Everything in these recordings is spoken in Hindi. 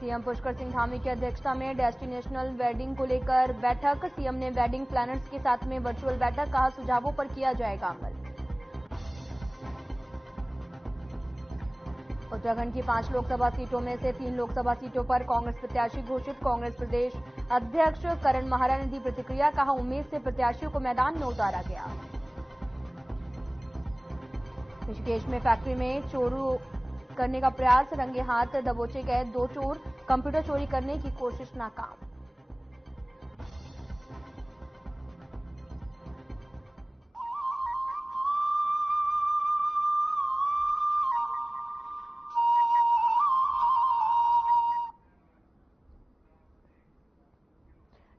सीएम पुष्कर सिंह धामी की अध्यक्षता में डेस्टिनेशनल वेडिंग को लेकर बैठक। सीएम ने वेडिंग प्लानर्स के साथ में वर्चुअल बैठक, कहा सुझावों पर किया जाएगा अमल। उत्तराखंड की 5 लोकसभा सीटों में से 3 लोकसभा सीटों पर कांग्रेस प्रत्याशी घोषित। कांग्रेस प्रदेश अध्यक्ष करण माहरा ने दी प्रतिक्रिया, कहा उम्मीद से प्रत्याशियों को मैदान में उतारा गया। ऋषिकेश में फैक्ट्री में चोरी करने का प्रयास, रंगे हाथ दबोचे गए 2 चोर। कंप्यूटर चोरी करने की कोशिश नाकाम।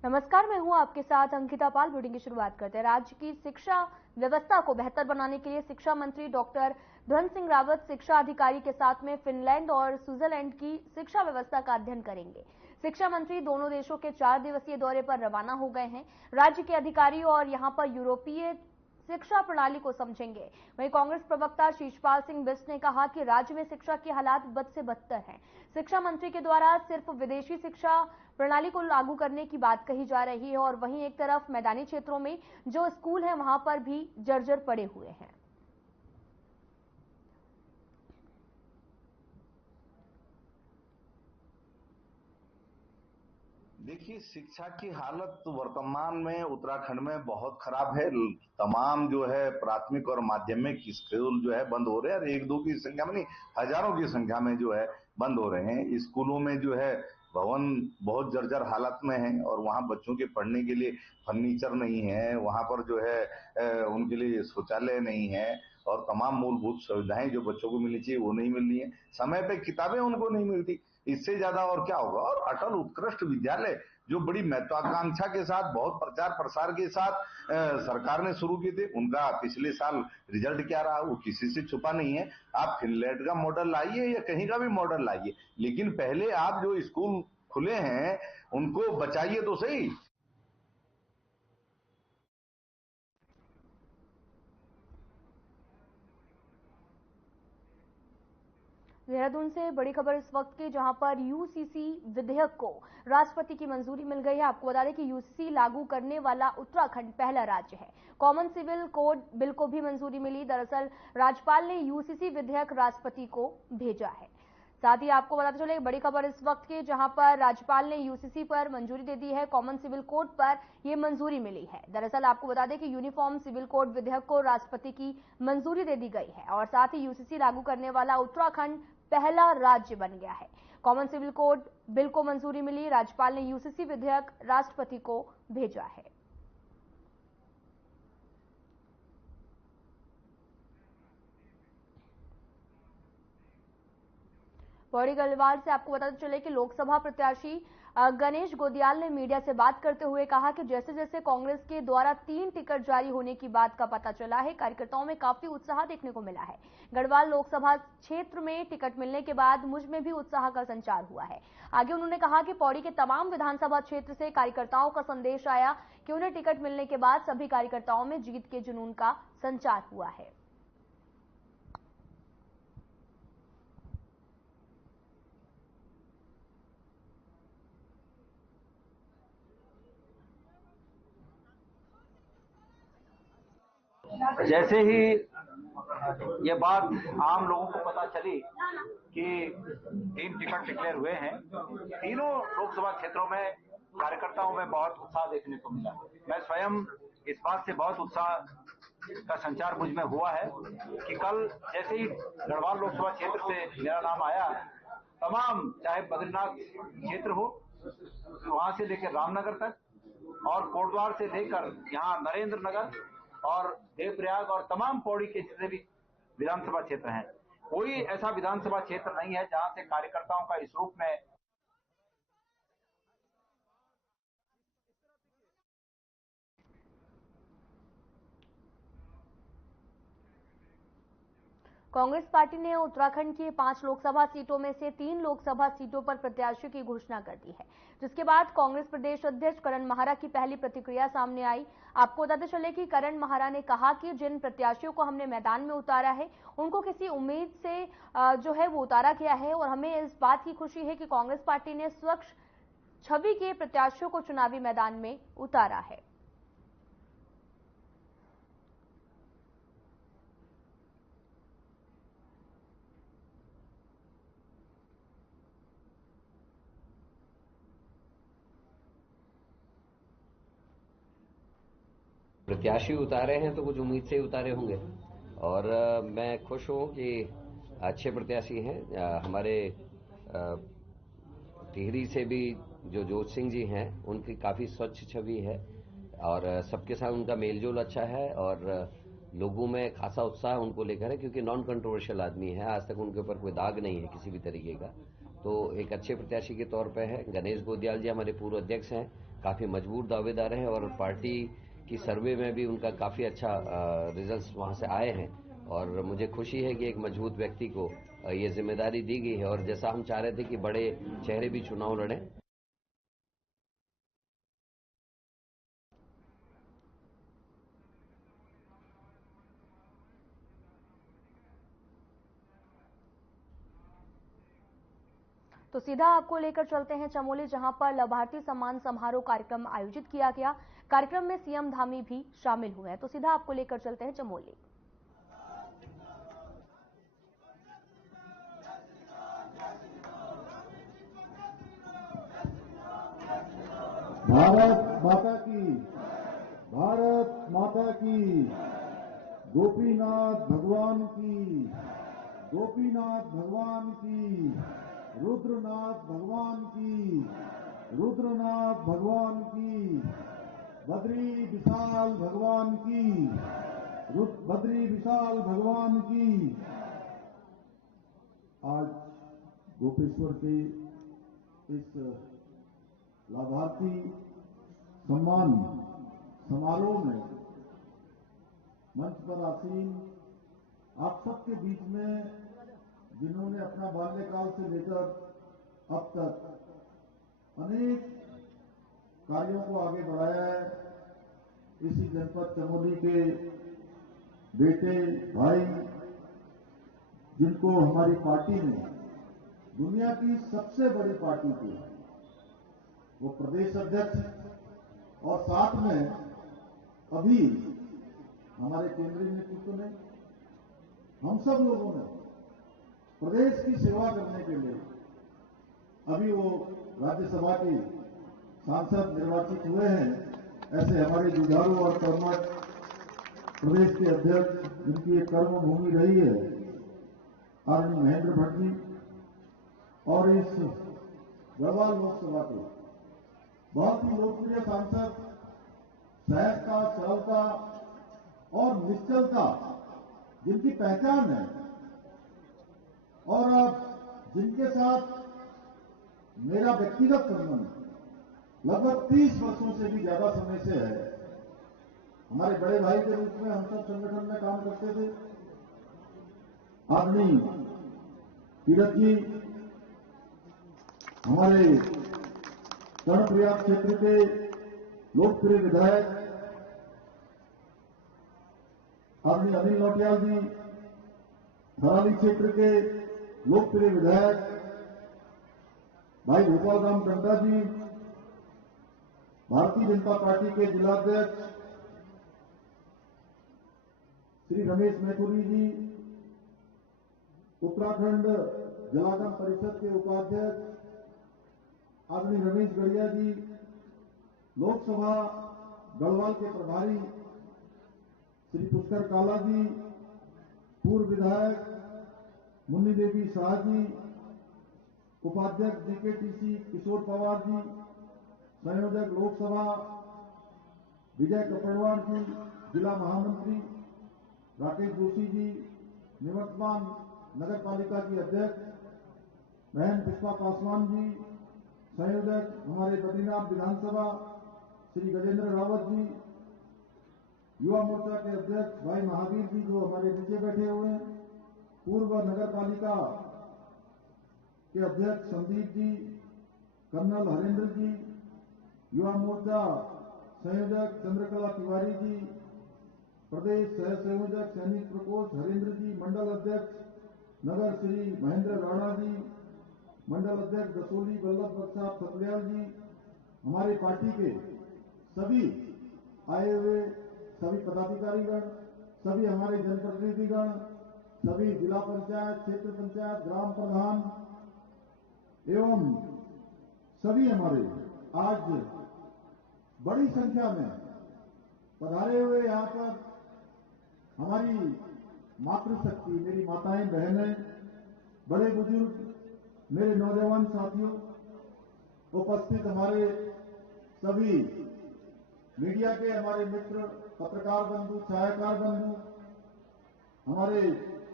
नमस्कार, मैं हूं आपके साथ अंकिता पाल। बुलेटिन की शुरुआत करते हैं। राज्य की शिक्षा व्यवस्था को बेहतर बनाने के लिए शिक्षा मंत्री डॉक्टर धन सिंह रावत शिक्षा अधिकारी के साथ में फिनलैंड और स्विट्जरलैंड की शिक्षा व्यवस्था का अध्ययन करेंगे। शिक्षा मंत्री दोनों देशों के 4 दिवसीय दौरे पर रवाना हो गए हैं। राज्य के अधिकारी और यहां पर यूरोपीय शिक्षा प्रणाली को समझेंगे। वहीं कांग्रेस प्रवक्ता शीशपाल सिंह बिष्ट ने कहा कि राज्य में शिक्षा के हालात बद से बदतर हैं। शिक्षा मंत्री के द्वारा सिर्फ विदेशी शिक्षा प्रणाली को लागू करने की बात कही जा रही है और वहीं एक तरफ मैदानी क्षेत्रों में जो स्कूल हैं वहां पर भी जर्जर पड़े हुए हैं। देखिए, शिक्षा की हालत वर्तमान में उत्तराखंड में बहुत खराब है। तमाम जो है प्राथमिक और माध्यमिक स्कूल जो है बंद हो रहे हैं और 1-2 की संख्या में नहीं, हजारों की संख्या में जो है बंद हो रहे हैं। स्कूलों में जो है भवन बहुत जर्जर हालत में है और वहाँ बच्चों के पढ़ने के लिए फर्नीचर नहीं है, वहाँ पर जो है उनके लिए शौचालय नहीं है और तमाम मूलभूत सुविधाएं जो बच्चों को मिलनी चाहिए वो नहीं मिल रही है। समय पे किताबें उनको नहीं मिलती। इससे ज्यादा और क्या होगा। और अटल उत्कृष्ट विद्यालय जो बड़ी महत्वाकांक्षा के साथ, बहुत प्रचार प्रसार के साथ सरकार ने शुरू किए थे, उनका पिछले साल रिजल्ट क्या रहा वो किसी से छुपा नहीं है। आप फिनलैंड का मॉडल लाइए या कहीं का भी मॉडल लाइए, लेकिन पहले आप जो स्कूल खुले हैं उनको बचाइए तो सही। देहरादून से बड़ी खबर इस वक्त की, जहां पर यूसीसी विधेयक को राष्ट्रपति की मंजूरी मिल गई है। आपको बता दें कि यूसीसी लागू करने वाला उत्तराखंड पहला राज्य है। कॉमन सिविल कोड बिल को भी मंजूरी मिली। दरअसल राज्यपाल ने यूसीसी विधेयक राष्ट्रपति को भेजा है। साथ ही आपको बताते चले बड़ी खबर इस वक्त की, जहां पर राज्यपाल ने यूसीसी पर मंजूरी दे दी है। कॉमन सिविल कोड पर यह मंजूरी मिली है। दरअसल आपको बता दें कि यूनिफॉर्म सिविल कोड विधेयक को राष्ट्रपति की मंजूरी दे दी गई है और साथ ही यूसीसी लागू करने वाला उत्तराखंड पहला राज्य बन गया है। कॉमन सिविल कोड बिल को मंजूरी मिली। राज्यपाल ने यूसीसी विधेयक राष्ट्रपति को भेजा है। पौड़ी गढ़वाल से आपको बताते चले कि लोकसभा प्रत्याशी गणेश गोदियाल ने मीडिया से बात करते हुए कहा कि जैसे जैसे कांग्रेस के द्वारा 3 टिकट जारी होने की बात का पता चला है, कार्यकर्ताओं में काफी उत्साह देखने को मिला है। गढ़वाल लोकसभा क्षेत्र में टिकट मिलने के बाद मुझ में भी उत्साह का संचार हुआ है। आगे उन्होंने कहा कि पौड़ी के तमाम विधानसभा क्षेत्र से कार्यकर्ताओं का संदेश आया कि उन्हें टिकट मिलने के बाद सभी कार्यकर्ताओं में जीत के जुनून का संचार हुआ है। जैसे ही ये बात आम लोगों को पता चली कि 3 टिकट डिक्लेयर हुए हैं, तीनों लोकसभा क्षेत्रों में कार्यकर्ताओं में बहुत उत्साह देखने को मिला। मैं स्वयं इस बात से बहुत उत्साह का संचार मुझ में हुआ है कि कल जैसे ही गढ़वाल लोकसभा क्षेत्र से मेरा नाम आया, तमाम चाहे बद्रीनाथ क्षेत्र हो, वहां से लेकर रामनगर तक और कोटद्वार से लेकर यहाँ नरेंद्र नगर और देवप्रयाग और तमाम पौड़ी के जितने भी विधानसभा क्षेत्र हैं, कोई ऐसा विधानसभा क्षेत्र नहीं है जहां से कार्यकर्ताओं का इस रूप में कांग्रेस पार्टी ने उत्तराखंड की 5 लोकसभा सीटों में से 3 लोकसभा सीटों पर प्रत्याशियों की घोषणा कर दी है, जिसके बाद कांग्रेस प्रदेश अध्यक्ष करण माहरा की पहली प्रतिक्रिया सामने आई। आपको बताते चले कि करण माहरा ने कहा कि जिन प्रत्याशियों को हमने मैदान में उतारा है उनको किसी उम्मीद से जो है वो उतारा गया है और हमें इस बात की खुशी है कि कांग्रेस पार्टी ने स्वच्छ छवि के प्रत्याशियों को चुनावी मैदान में उतारा है। प्रत्याशी उतारे हैं तो कुछ उम्मीद से ही उतारे होंगे और मैं खुश हूं कि अच्छे प्रत्याशी हैं। हमारे टिहरी से भी जो जोत सिंह जी हैं उनकी काफ़ी स्वच्छ छवि है और सबके साथ उनका मेलजोल अच्छा है और लोगों में खासा उत्साह उनको लेकर है क्योंकि नॉन कंट्रोवर्शियल आदमी है। आज तक उनके ऊपर कोई दाग नहीं है किसी भी तरीके का, तो एक अच्छे प्रत्याशी के तौर पे है। गणेश गोदियाल जी हमारे पूर्व अध्यक्ष हैं, काफ़ी मजबूत दावेदार हैं और पार्टी की सर्वे में भी उनका काफ़ी अच्छा रिजल्ट्स वहाँ से आए हैं और मुझे खुशी है कि एक मजबूत व्यक्ति को ये जिम्मेदारी दी गई है और जैसा हम चाह रहे थे कि बड़े चेहरे भी चुनाव लड़ें। तो सीधा आपको लेकर चलते हैं चमोली, जहां पर लाभार्थी सम्मान समारोह कार्यक्रम आयोजित किया गया। कार्यक्रम में सीएम धामी भी शामिल हुए हैं। तो सीधा आपको लेकर चलते हैं चमोली। भारत माता की, भारत माता की, गोपीनाथ भगवान की, गोपीनाथ भगवान की, रुद्रनाथ भगवान की, रुद्रनाथ भगवान की, बद्री विशाल भगवान की, बद्री विशाल भगवान की। आज गोपेश्वर के इस लाभार्थी सम्मान समारोह में मंच पर आसीन आप सबके बीच में जिन्होंने अपना बाल्यकाल से लेकर अब तक अनेक कार्यों को आगे बढ़ाया है, इसी जनपद चमोली के बेटे भाई जिनको हमारी पार्टी ने दुनिया की सबसे बड़ी पार्टी की वो प्रदेश अध्यक्ष और साथ में अभी हमारे केंद्रीय नेतृत्व ने हम सब लोगों ने प्रदेश की सेवा करने के लिए अभी वो राज्यसभा के सांसद निर्वाचित हुए हैं। ऐसे हमारे जुझारू और कर्मठ प्रदेश के अध्यक्ष जिनकी एक कर्म भूमि रही है आदरणीय महेंद्र भट्ट जी और इस गढ़वाल लोकसभा के बहुत ही लोकप्रिय सांसद, सहजता, सरलता और निश्चलता जिनकी पहचान है और अब जिनके साथ मेरा व्यक्तिगत संबंध लगभग 30 वर्षों से भी ज्यादा समय से है। हमारे बड़े भाई के रूप में हम सब संगठन में काम करते थे। आदरणीय तीरथ जी हमारे कर्णप्रयाग क्षेत्र के लोकप्रिय विधायक, आदरणीय अनिल नौटियाल जी थराली क्षेत्र के लोकप्रिय विधायक, भाई गोपाल राम टंडा जी भारतीय जनता पार्टी के जिलाध्यक्ष, श्री रमेश मैथुरी जी उत्तराखंड जलागम परिषद के उपाध्यक्ष, आदरणीय रमेश गढ़िया जी लोकसभा गढ़वाल के प्रभारी, श्री पुष्कर काला जी पूर्व विधायक, मुन्नी देवी शाह जी उपाध्यक्ष जीकेटीसी, किशोर पवार जी संयोजक लोकसभा, विजय कपड़वार जी जिला महामंत्री, राकेश जोशी जी निवर्तमान नगर पालिका की अध्यक्ष, बहन पुष्पा पासवान जी संयोजक हमारे बद्रीनाथ विधानसभा, श्री गजेंद्र रावत जी युवा मोर्चा के अध्यक्ष, भाई महावीर जी जो हमारे नीचे बैठे हुए हैं, पूर्व नगर पालिका के अध्यक्ष संदीप जी, कर्नल हरेंद्र जी, युवा मोर्चा संयोजक चंद्रकला तिवारी जी, प्रदेश सह संयोजक सैनिक प्रकोष्ठ हरेंद्र जी, मंडल अध्यक्ष नगर श्री महेंद्र राणा जी, मंडल अध्यक्ष दसोली वल्लभ बख्शा सतल्याल जी, हमारे पार्टी के सभी आए हुए सभी पदाधिकारीगण, सभी हमारे जनप्रतिनिधिगण, सभी जिला पंचायत, क्षेत्र पंचायत, ग्राम प्रधान एवं सभी हमारे आज बड़ी संख्या में पधारे हुए यहाँ पर हमारी मातृशक्ति, मेरी माताएं, बहनें, बड़े बुजुर्ग, मेरे नौजवान साथियों, उपस्थित हमारे सभी मीडिया के हमारे मित्र, पत्रकार बंधु, छायाकार बंधु, हमारे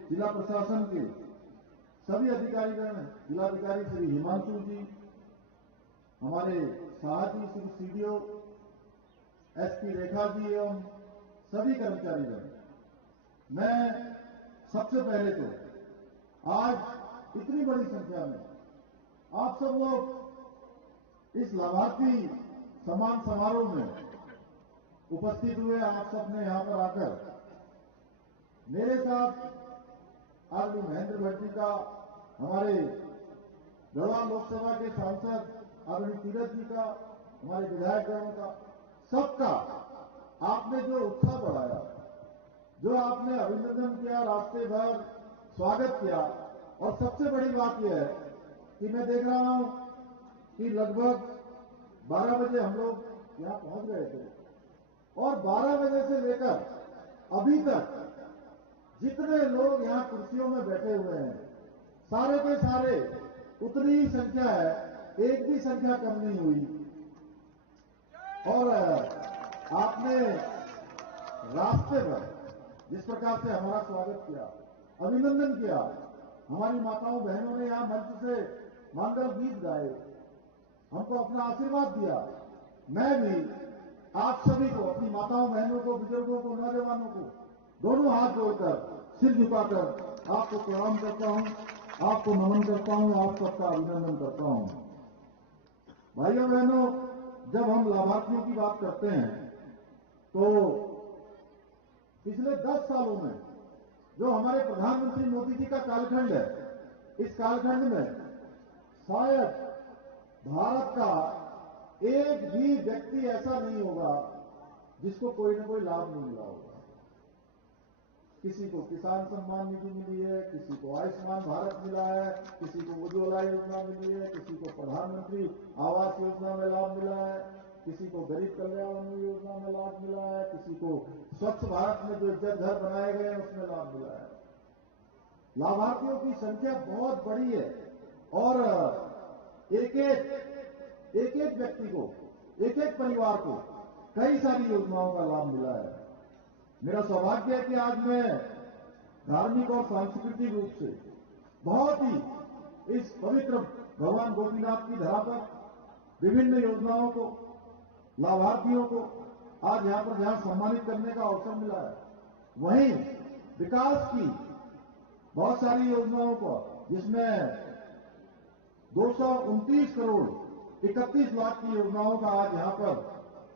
जिला प्रशासन के सभी अधिकारीगण, जिलाधिकारी श्री हिमांशु जी, हमारे साहसी श्री सीडीओ, एसपी रेखा जी एवं सभी कर्मचारीगण, मैं सबसे पहले तो आज इतनी बड़ी संख्या में आप सब लोग इस लाभार्थी सम्मान समारोह में उपस्थित हुए। आप सबने यहां पर आकर मेरे साथ आरडी महेंद्र भट्ट जी का, हमारे गढ़वाल लोकसभा के सांसद आरडी तीरथ जी का, हमारे विधायकगणों का, सबका आपने जो उत्साह बढ़ाया, जो आपने अभिनंदन किया, रास्ते भर स्वागत किया, और सबसे बड़ी बात यह है कि मैं देख रहा हूं कि लगभग 12 बजे हम लोग यहां पहुंच गए थे और 12 बजे से लेकर अभी तक जितने लोग यहां कुर्सियों में बैठे हुए हैं, सारे के सारे उतनी ही संख्या है, एक भी संख्या कम नहीं हुई। और आपने रास्ते पर जिस प्रकार से हमारा स्वागत किया, अभिनंदन किया, हमारी माताओं बहनों ने यहां मंच से मंगल गीत गाए, हमको अपना आशीर्वाद दिया, मैं भी आप सभी को, अपनी माताओं बहनों को, बुजुर्गों को, नौजवानों को दोनों हाथ जोड़कर, सिर झुकाकर आपको प्रणाम करता हूं, आपको नमन करता हूं, आप सबका अभिनंदन करता हूं। भाइयों बहनों, जब हम लाभार्थियों की बात करते हैं तो पिछले 10 सालों में जो हमारे प्रधानमंत्री मोदी जी का कालखंड है, इस कालखंड में शायद भारत का एक भी व्यक्ति ऐसा नहीं होगा जिसको कोई न कोई लाभ नहीं मिला होगा। किसी को किसान सम्मान निधि मिली है, किसी को आयुष्मान भारत मिला है, किसी को उज्ज्वला योजना मिली है, किसी को प्रधानमंत्री आवास योजना में लाभ मिला है, किसी को गरीब कल्याण योजना में लाभ मिला है, किसी को स्वच्छ भारत में जो इज्जत घर बनाए गए हैं उसमें लाभ मिला है। लाभार्थियों की संख्या बहुत बड़ी है और एक एक व्यक्ति को, एक एक परिवार को कई सारी योजनाओं का लाभ मिला है। मेरा सौभाग्य है कि आज मैं धार्मिक और सांस्कृतिक रूप से बहुत ही इस पवित्र भगवान गोपीनाथ की धरा पर विभिन्न योजनाओं को, लाभार्थियों को आज यहां पर जहां सम्मानित करने का अवसर मिला है, वहीं विकास की बहुत सारी योजनाओं को, जिसमें 229 करोड़ 31 लाख की योजनाओं का आज यहां पर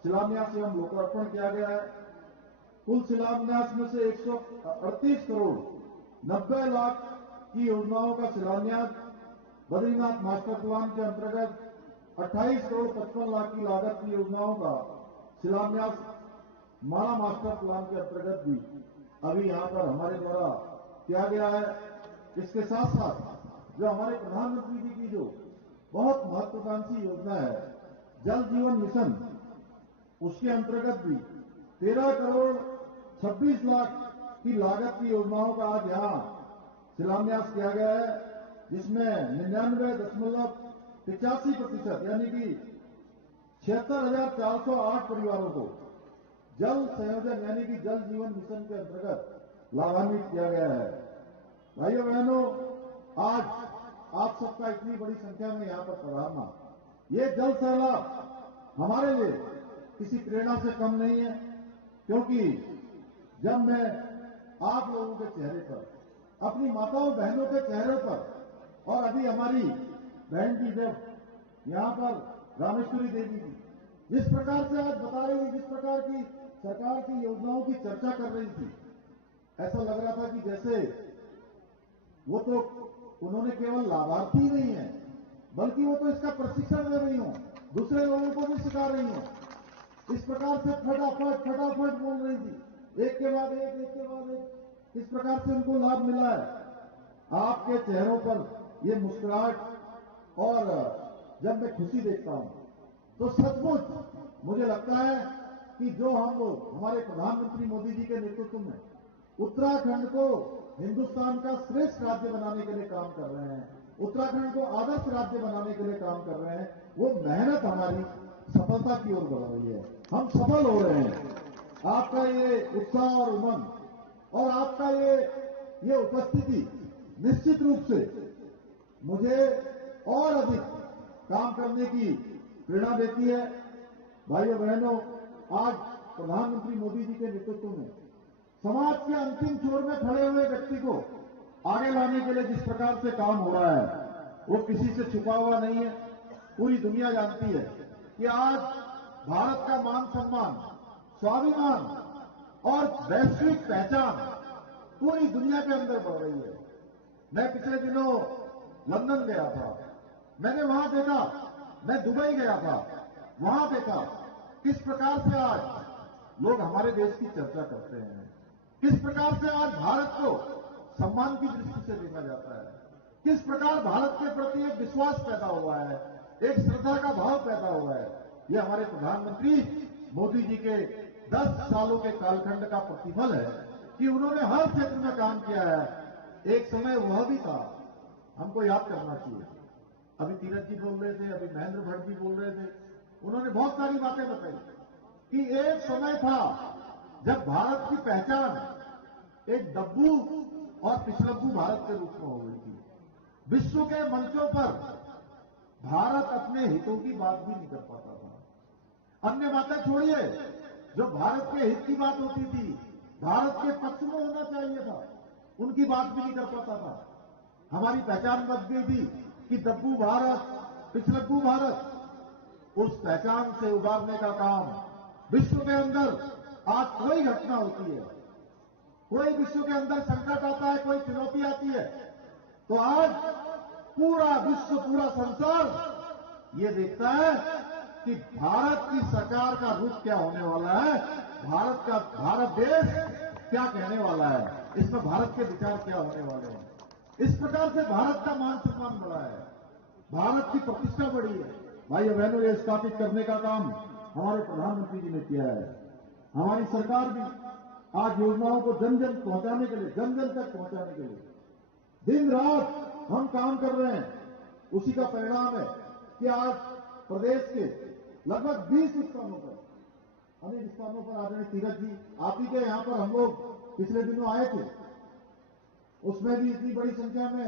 शिलान्यास एवं लोकार्पण किया गया है। कुल शिलान्यास में से 138 करोड़ 90 लाख की योजनाओं का शिलान्यास बद्रीनाथ मास्टर प्लान के अंतर्गत, 28 करोड़ 55 लाख की लागत की योजनाओं का शिलान्यास माणा मास्टर प्लान के अंतर्गत भी अभी यहां पर हमारे द्वारा किया गया है। इसके साथ साथ जो हमारे प्रधानमंत्री जी की जो बहुत महत्वाकांक्षी योजना है जल जीवन मिशन, उसके अंतर्गत भी 13 करोड़ 26 लाख की लागत की योजनाओं का आज यहां शिलान्यास किया गया है, जिसमें 99.85% यानी कि 76,408 परिवारों को जल संयोजन यानी कि जल जीवन मिशन के अंतर्गत लाभान्वित किया गया है। भाइयों बहनों, आज आप सबका इतनी बड़ी संख्या में यहां पर पधारना, ये जल सैलाब हमारे लिए किसी प्रेरणा से कम नहीं है, क्योंकि जब मैं आप लोगों के चेहरे पर अपनी माताओं बहनों के चेहरे पर, और अभी हमारी बहन की जब यहां पर रामेश्वरी देवी जी जिस प्रकार से आज बता रही थी, जिस प्रकार की सरकार की योजनाओं की चर्चा कर रही थी, ऐसा लग रहा था कि जैसे वो तो उन्होंने केवल लाभार्थी नहीं है, बल्कि वो तो इसका प्रशिक्षण दे रही हो, दूसरे लोगों को भी सिखा रही हो। इस प्रकार से फटाफट बोल रही थी, एक के बाद एक, इस प्रकार से उनको लाभ मिला है। आपके चेहरों पर ये मुस्कुराहट, और जब मैं खुशी देखता हूं तो सचमुच मुझे लगता है कि जो हम लोग हमारे प्रधानमंत्री मोदी जी के नेतृत्व में उत्तराखंड को हिंदुस्तान का श्रेष्ठ राज्य बनाने के लिए काम कर रहे हैं, उत्तराखंड को आदर्श राज्य बनाने के लिए काम कर रहे हैं, वो मेहनत हमारी सफलता की ओर बढ़ रही है। हम सफल हो रहे हैं। आपका ये उत्साह और उमंग और आपका ये उपस्थिति निश्चित रूप से मुझे और अधिक काम करने की प्रेरणा देती है। भाइयों बहनों, आज प्रधानमंत्री मोदी जी के नेतृत्व में समाज के अंतिम छोर में खड़े हुए व्यक्ति को आगे लाने के लिए जिस प्रकार से काम हो रहा है, वो किसी से छुपा हुआ नहीं है। पूरी दुनिया जानती है कि आज भारत का मान सम्मान, स्वाभिमान और वैश्विक पहचान पूरी दुनिया के अंदर बढ़ रही है। मैं पिछले दिनों लंदन गया था, मैंने वहां देखा, मैं दुबई गया था, वहां देखा किस प्रकार से आज लोग हमारे देश की चर्चा करते हैं, किस प्रकार से आज भारत को सम्मान की दृष्टि से देखा जाता है, किस प्रकार भारत के प्रति एक विश्वास पैदा हुआ है, एक श्रद्धा का भाव पैदा हुआ है। ये हमारे प्रधानमंत्री मोदी जी के 10 सालों के कालखंड का प्रतिफल है कि उन्होंने हर क्षेत्र में काम किया है। एक समय वह भी था, हमको याद करना चाहिए। अभी तीरथ जी बोल रहे थे, अभी महेंद्र भट्ट जी बोल रहे थे, उन्होंने बहुत सारी बातें बताई कि एक समय था जब भारत की पहचान एक दब्बू और पिछलग्गू भारत के रूप में हो गई थी। विश्व के मंचों पर भारत अपने हितों की बात भी नहीं कर पाता था। अन्य बातें छोड़िए, जो भारत के हित की बात होती थी, भारत के पक्ष में होना चाहिए था, उनकी बात भी नहीं कर पाता था। हमारी पहचान बन गई थी कि दब्बू भारत, पिछलग्गू भारत। उस पहचान से उबारने का काम विश्व के अंदर आज कोई घटना होती है, कोई विश्व के अंदर संकट आता है, कोई चुनौती आती है, तो आज पूरा विश्व, पूरा संसार ये देखता है कि भारत की सरकार का रुख क्या होने वाला है, भारत देश क्या कहने वाला है, इसमें भारत के विचार क्या होने वाले हैं। इस प्रकार से भारत का मान सम्मान बढ़ा है, भारत की प्रतिष्ठा बढ़ी है। भाइयों बहनों, ये स्थापित करने का काम हमारे प्रधानमंत्री जी ने किया है। हमारी सरकार भी आज योजनाओं को जन जन पहुंचाने के लिए, जन जन तक पहुंचाने के लिए दिन रात हम काम कर रहे हैं। उसी का परिणाम है कि आज प्रदेश के लगभग 20 स्थानों पर, अनेक स्थानों पर आदरणीय तीरथ जी आप ही के यहां पर हम लोग पिछले दिनों आए थे, उसमें भी इतनी बड़ी संख्या में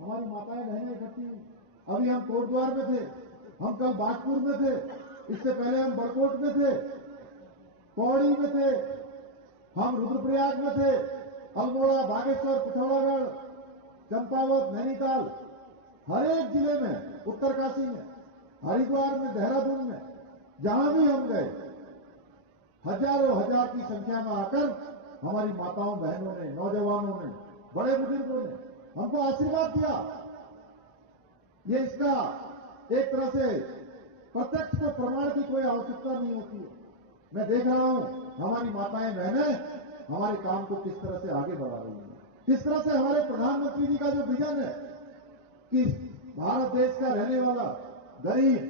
हमारी माताएं बहनें इकट्ठी हुई। अभी हम कोटद्वार में थे, हम कल बागपुर में थे, इससे पहले हम बड़कोट में थे, पौड़ी में थे, हम रुद्रप्रयाग में थे, अल्मोड़ा, बागेश्वर, पिथौरागढ़, चंपावत, नैनीताल, हर एक जिले में, उत्तरकाशी में, हरिद्वार में, देहरादून में, जहां भी हम गए, हजारों हजार की संख्या में आकर हमारी माताओं बहनों ने, नौजवानों ने, बड़े बुजुर्गों ने हमको आशीर्वाद दिया। ये इसका एक तरह से प्रत्यक्ष को प्रमाण की कोई आवश्यकता नहीं होती है। मैं देख रहा हूं हमारी माताएं बहनें हमारे काम को किस तरह से आगे बढ़ा रही हैं, किस तरह से हमारे प्रधानमंत्री जी का जो विजन है कि भारत देश का रहने वाला गरीब,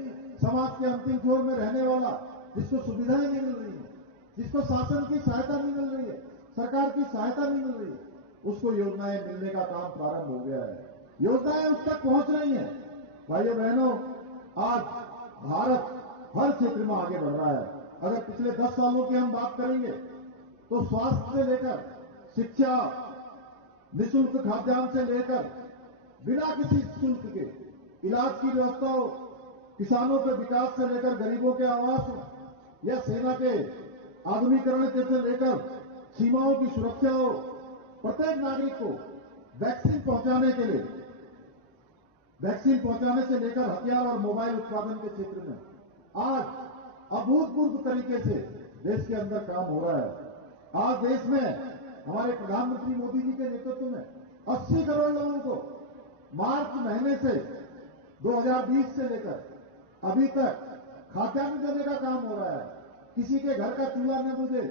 समाज के अंतिम छोर में रहने वाला, जिसको सुविधाएं नहीं मिल रही है, जिसको शासन की सहायता नहीं मिल रही है, सरकार की सहायता नहीं मिल रही है, उसको योजनाएं मिलने का काम प्रारंभ हो गया है। योजनाएं उस तक पहुंच रही हैं। भाइयों बहनों, आज भारत हर क्षेत्र में आगे बढ़ रहा है। अगर पिछले 10 सालों की हम बात करेंगे तो स्वास्थ्य से लेकर शिक्षा, निःशुल्क खाद्यान्न से लेकर बिना किसी शुल्क के इलाज की व्यवस्था हो, किसानों के विकास से लेकर गरीबों के आवास हो, या सेना के आधुनिकीकरण से लेकर सीमाओं की सुरक्षा हो, प्रत्येक नागरिक को वैक्सीन पहुंचाने से लेकर हथियार और मोबाइल उत्पादन के क्षेत्र में आज अभूतपूर्व तरीके से देश के अंदर काम हो रहा है। आज देश में हमारे प्रधानमंत्री मोदी जी के नेतृत्व में 80 करोड़ लोगों को मार्च महीने से 2020 से लेकर अभी तक खाद्यान्न देने का काम हो रहा है। किसी के घर का चूल्हा न बुझे,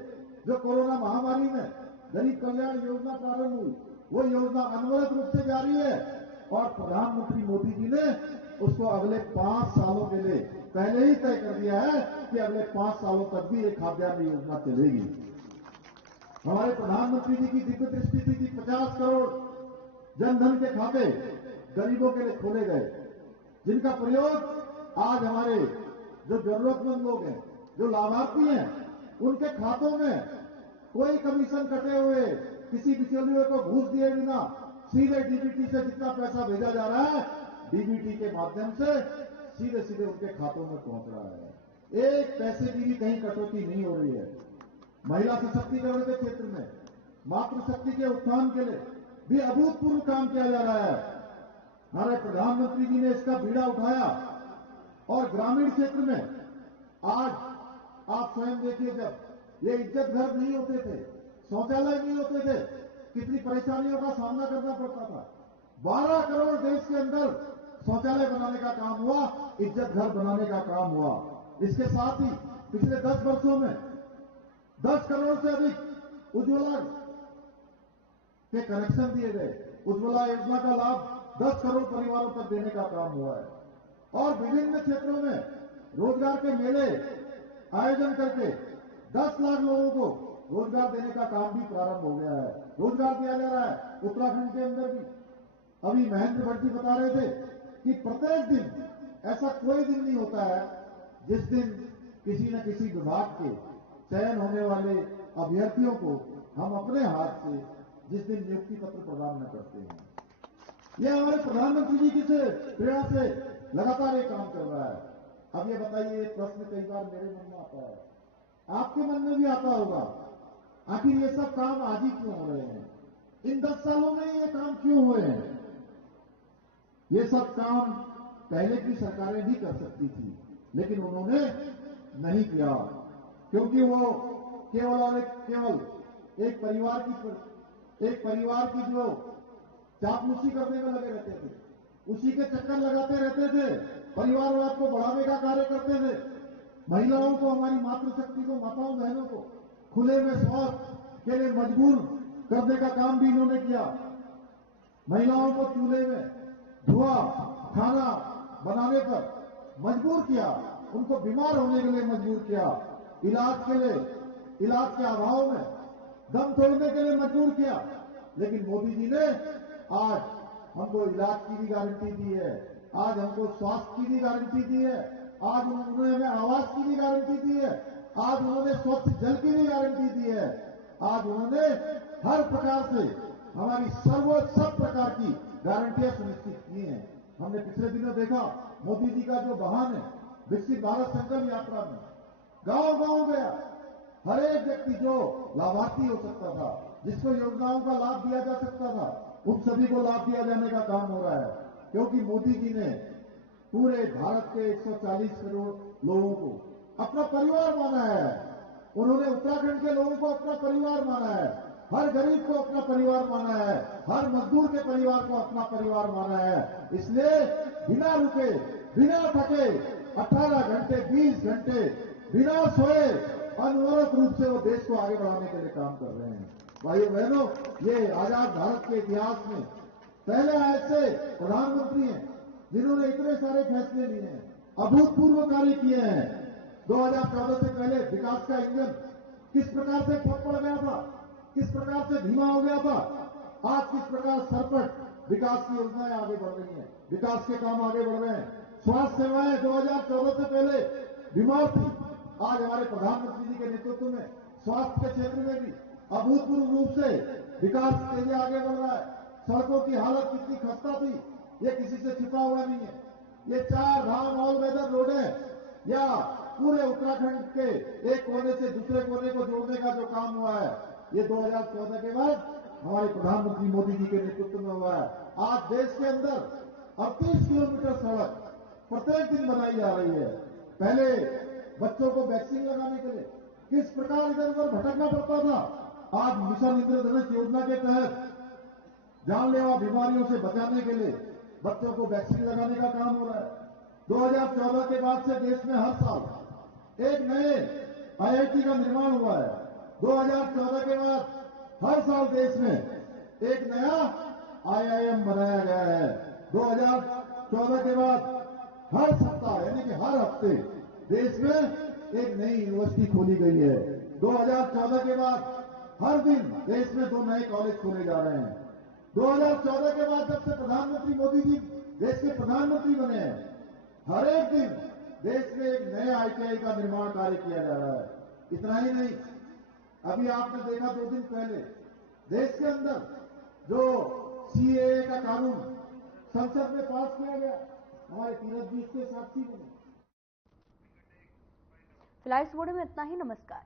जो कोरोना महामारी में गरीब कल्याण योजना प्रारंभ हुई, वो योजना अनवरत रूप से जारी है और प्रधानमंत्री मोदी जी ने उसको अगले 5 सालों के लिए पहले ही तय कर दिया है कि अगले 5 सालों तक भी ये खाद्यान्न योजना चलेगी। हमारे प्रधानमंत्री जी की दिव्य दृष्टि थी कि 50 करोड़ जनधन के खाते गरीबों के लिए खोले गए, जिनका प्रयोग आज हमारे जो जरूरतमंद लोग हैं, जो लाभार्थी हैं, उनके खातों में कोई कमीशन कटे हुए, किसी बिचौलियों को घूस दिए बिना सीधे डीबीटी से जितना पैसा भेजा जा रहा है, डीबीटी के माध्यम से सीधे सीधे उनके खातों में पहुंच रहा है। एक पैसे की भी कहीं कटौती नहीं हो रही है। महिला सशक्तिकरण के क्षेत्र में मातृशक्ति के उत्थान के लिए भी अभूतपूर्व काम किया जा रहा है। हमारे प्रधानमंत्री जी ने इसका बीड़ा उठाया और ग्रामीण क्षेत्र में आज आप स्वयं देखिए, जब ये इज्जत घर नहीं होते थे, शौचालय नहीं होते थे, कितनी परेशानियों का सामना करना पड़ता था। 12 करोड़ देश के अंदर शौचालय बनाने का काम हुआ, इज्जत घर बनाने का काम हुआ। इसके साथ ही पिछले 10 वर्षों में 10 करोड़ से अधिक उज्ज्वला के कनेक्शन दिए गए। उज्ज्वला योजना का लाभ 10 करोड़ परिवारों तक देने का काम हुआ है और विभिन्न क्षेत्रों में रोजगार के मेले आयोजन करके 10 लाख लोगों को रोजगार देने का काम भी प्रारंभ हो गया है। रोजगार दिया जा रहा है उत्तराखंड के अंदर भी। अभी महेंद्र भट्ट जी बता रहे थे कि प्रत्येक दिन ऐसा कोई दिन नहीं होता है जिस दिन किसी न किसी विभाग के चयन होने वाले अभ्यर्थियों को हम अपने हाथ से जिस दिन नियुक्ति पत्र प्रदान न करते हैं। यह हमारे प्रधानमंत्री जी की प्रेरणा से लगातार ये काम चल रहा है। अब ये बताइए, ये प्रश्न कई बार मेरे मन में आता है, आपके मन में भी आता होगा, आखिर ये सब काम आज ही क्यों हो रहे हैं? इन 10 सालों में ये काम क्यों हुए हैं? ये सब काम पहले की सरकारें भी कर सकती थी, लेकिन उन्होंने नहीं किया, क्योंकि वो केवल एक परिवार की जो चापलूसी करने में लगे रहते थे, उसी के चक्कर लगाते रहते थे, परिवारवाद को बढ़ाने का कार्य करते थे। महिलाओं को, हमारी मातृशक्ति को, माताओं बहनों को खुले में शौच के लिए मजबूर करने का काम भी इन्होंने किया। महिलाओं को चूल्हे में धुआं खाना बनाने पर मजबूर किया, उनको बीमार होने के लिए मजबूर किया, इलाज के अभाव में दम तोड़ने के लिए मजबूर किया। लेकिन मोदी जी ने आज हमको इलाज की भी गारंटी दी है, आज हमको स्वास्थ्य की भी गारंटी दी है, आज उन्होंने हमें आवास की भी गारंटी दी है, आज उन्होंने स्वच्छ जल की भी गारंटी दी है, आज उन्होंने हर प्रकार से हमारी सब प्रकार की गारंटियां सुनिश्चित की हैं। हमने पिछले दिनों देखा मोदी जी का जो वाहन है, विकसित भारत संकल्प यात्रा में गांव-गांव गया, हर एक व्यक्ति जो लाभार्थी हो सकता था, जिसको योजनाओं का लाभ दिया जा सकता था, उन सभी को लाभ दिया जाने का काम हो रहा है। क्योंकि मोदी जी ने पूरे भारत के 140 करोड़ लोगों को अपना परिवार माना है। उन्होंने उत्तराखंड के लोगों को अपना परिवार माना है, हर गरीब को अपना परिवार माना है, हर मजदूर के परिवार को अपना परिवार माना है। इसलिए बिना रुके, बिना थके, 18 घंटे 20 घंटे बिना सोए अनवरत रूप से वो देश को आगे बढ़ाने के लिए काम कर रहे हैं। भाइयों बहनों, ये आजाद भारत के इतिहास में पहले ऐसे प्रधानमंत्री हैं जिन्होंने इतने सारे फैसले लिए हैं, अभूतपूर्व कार्य किए हैं। 2014 से पहले विकास का इंजन किस प्रकार से ठप पड़ गया था, किस प्रकार से धीमा हो गया था, आज किस प्रकार सरपट विकास की योजनाएं आगे बढ़ रही हैं, विकास के काम आगे बढ़ रहे हैं। स्वास्थ्य सेवाएं 2014 से पहले बीमार थी, आज हमारे प्रधानमंत्री जी के नेतृत्व में स्वास्थ्य के क्षेत्र में भी अभूतपूर्व रूप से विकास तेजी आगे बढ़ रहा है। सड़कों की हालत कितनी खस्ता थी, ये किसी से छिपा हुआ नहीं है। ये 4 धाम ऑल वेदर रोडें या पूरे उत्तराखंड के एक कोने से दूसरे कोने को जोड़ने का जो काम हुआ है, ये 2014 के बाद हमारे प्रधानमंत्री मोदी जी के नेतृत्व में हुआ है। आज देश के अंदर 38 किलोमीटर सड़क प्रत्येक दिन बनाई जा रही है। पहले बच्चों को वैक्सीन लगाने के लिए किस प्रकार इधर उधर भटकना पड़ता था, आज मिशन इंद्रधनुष योजना के तहत जानलेवा बीमारियों से बचाने के लिए बच्चों को वैक्सीन लगाने का काम हो रहा है। 2014 के बाद से देश में हर साल एक नए आईआईटी का निर्माण हुआ है। 2014 के बाद हर साल देश में एक नया आईआईएम बनाया गया है। 2014 के बाद हर सप्ताह यानी कि हर हफ्ते देश में एक नई यूनिवर्सिटी खोली गई है। 2014 के बाद हर दिन देश में 2 नए कॉलेज खोले जा रहे हैं। 2014 के बाद जब से प्रधानमंत्री मोदी जी देश के प्रधानमंत्री बने हैं, हर एक दिन देश में एक नए आईटीआई का निर्माण कार्य किया जा रहा है। इतना ही नहीं, अभी आपने देखा 2 दिन पहले देश के अंदर जो सीएए का कानून संसद में पास किया गया, हमारे तीरथ जी इसके साक्षी बने। फिलहाल इस वीडियो में इतना ही। नमस्कार।